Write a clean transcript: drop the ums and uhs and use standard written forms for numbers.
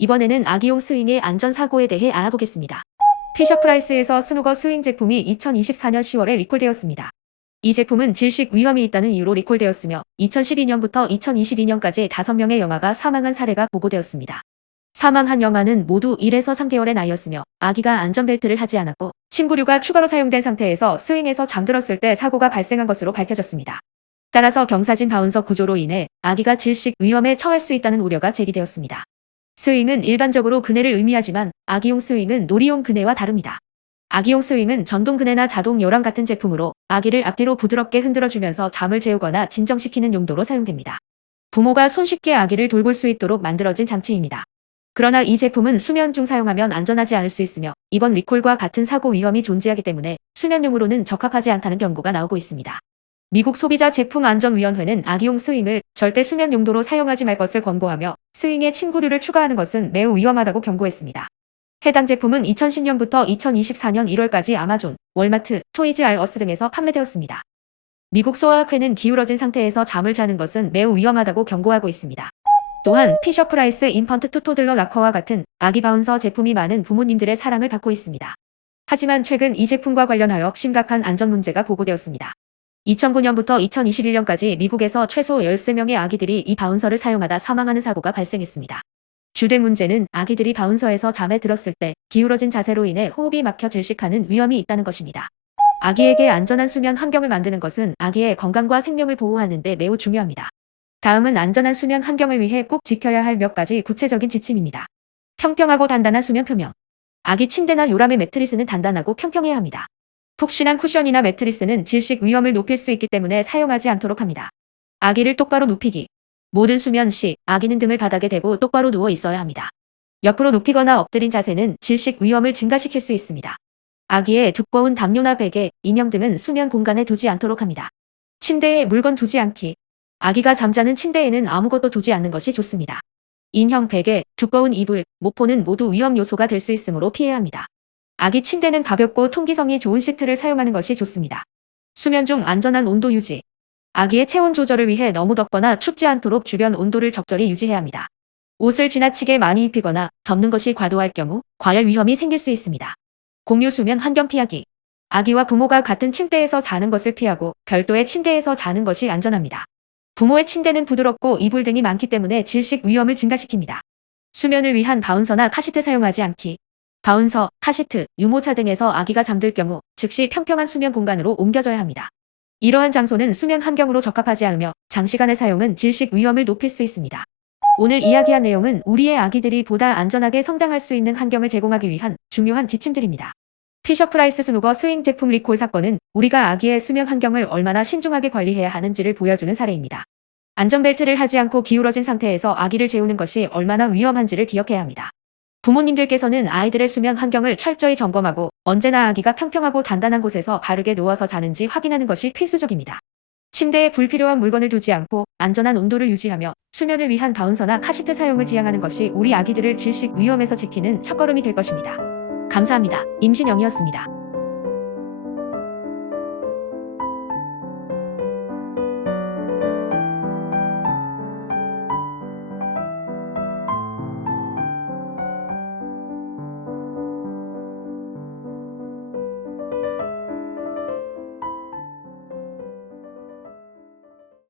이번에는 아기용 스윙의 안전사고에 대해 알아보겠습니다. 피셔프라이스에서 스누거 스윙 제품이 2024년 10월에 리콜되었습니다. 이 제품은 질식 위험이 있다는 이유로 리콜되었으며 2012년부터 2022년까지 5명의 영아가 사망한 사례가 보고되었습니다. 사망한 영아는 모두 1에서 3개월의 나이였으며 아기가 안전벨트를 하지 않았고 침구류가 추가로 사용된 상태에서 스윙에서 잠들었을 때 사고가 발생한 것으로 밝혀졌습니다. 따라서 경사진 바운서 구조로 인해 아기가 질식 위험에 처할 수 있다는 우려가 제기되었습니다. 스윙은 일반적으로 그네를 의미하지만 아기용 스윙은 놀이용 그네와 다릅니다. 아기용 스윙은 전동 그네나 자동 요람 같은 제품으로 아기를 앞뒤로 부드럽게 흔들어주면서 잠을 재우거나 진정시키는 용도로 사용됩니다. 부모가 손쉽게 아기를 돌볼 수 있도록 만들어진 장치입니다. 그러나 이 제품은 수면 중 사용하면 안전하지 않을 수 있으며 이번 리콜과 같은 사고 위험이 존재하기 때문에 수면용으로는 적합하지 않다는 경고가 나오고 있습니다. 미국 소비자제품안전위원회는 아기용 스윙을 절대 수면 용도로 사용하지 말 것을 권고하며 스윙에 침구류를 추가하는 것은 매우 위험하다고 경고했습니다. 해당 제품은 2010년부터 2024년 1월까지 아마존, 월마트, 토이즈 R 어스 등에서 판매되었습니다. 미국 소아학회는 기울어진 상태에서 잠을 자는 것은 매우 위험하다고 경고하고 있습니다. 또한 피셔프라이스 인펀트 투 토들러 락커와 같은 아기 바운서 제품이 많은 부모님들의 사랑을 받고 있습니다. 하지만 최근 이 제품과 관련하여 심각한 안전 문제가 보고되었습니다. 2009년부터 2021년까지 미국에서 최소 13명의 아기들이 이 바운서를 사용하다 사망하는 사고가 발생했습니다. 주된 문제는 아기들이 바운서에서 잠에 들었을 때 기울어진 자세로 인해 호흡이 막혀 질식하는 위험이 있다는 것입니다. 아기에게 안전한 수면 환경을 만드는 것은 아기의 건강과 생명을 보호하는 데 매우 중요합니다. 다음은 안전한 수면 환경을 위해 꼭 지켜야 할 몇 가지 구체적인 지침입니다. 평평하고 단단한 수면 표면. 아기 침대나 요람의 매트리스는 단단하고 평평해야 합니다. 푹신한 쿠션이나 매트리스는 질식 위험을 높일 수 있기 때문에 사용하지 않도록 합니다. 아기를 똑바로 눕히기. 모든 수면 시 아기는 등을 바닥에 대고 똑바로 누워 있어야 합니다. 옆으로 눕히거나 엎드린 자세는 질식 위험을 증가시킬 수 있습니다. 아기의 두꺼운 담요나 베개, 인형 등은 수면 공간에 두지 않도록 합니다. 침대에 물건 두지 않기. 아기가 잠자는 침대에는 아무것도 두지 않는 것이 좋습니다. 인형, 베개, 두꺼운 이불, 모포는 모두 위험 요소가 될 수 있으므로 피해야 합니다. 아기 침대는 가볍고 통기성이 좋은 시트를 사용하는 것이 좋습니다. 수면 중 안전한 온도 유지. 아기의 체온 조절을 위해 너무 덥거나 춥지 않도록 주변 온도를 적절히 유지해야 합니다. 옷을 지나치게 많이 입히거나 덮는 것이 과도할 경우 과열 위험이 생길 수 있습니다. 공유 수면 환경 피하기. 아기와 부모가 같은 침대에서 자는 것을 피하고 별도의 침대에서 자는 것이 안전합니다. 부모의 침대는 부드럽고 이불 등이 많기 때문에 질식 위험을 증가시킵니다. 수면을 위한 바운서나 카시트 사용하지 않기. 바운서, 카시트, 유모차 등에서 아기가 잠들 경우 즉시 평평한 수면 공간으로 옮겨져야 합니다. 이러한 장소는 수면 환경으로 적합하지 않으며 장시간의 사용은 질식 위험을 높일 수 있습니다. 오늘 이야기한 내용은 우리의 아기들이 보다 안전하게 성장할 수 있는 환경을 제공하기 위한 중요한 지침들입니다. 피셔프라이스 스누거 스윙 제품 리콜 사건은 우리가 아기의 수면 환경을 얼마나 신중하게 관리해야 하는지를 보여주는 사례입니다. 안전벨트를 하지 않고 기울어진 상태에서 아기를 재우는 것이 얼마나 위험한지를 기억해야 합니다. 부모님들께서는 아이들의 수면 환경을 철저히 점검하고 언제나 아기가 평평하고 단단한 곳에서 바르게 누워서 자는지 확인하는 것이 필수적입니다. 침대에 불필요한 물건을 두지 않고 안전한 온도를 유지하며 수면을 위한 바운서나 카시트 사용을 지향하는 것이 우리 아기들을 질식 위험에서 지키는 첫걸음이 될 것입니다. 감사합니다. 임신영이었습니다.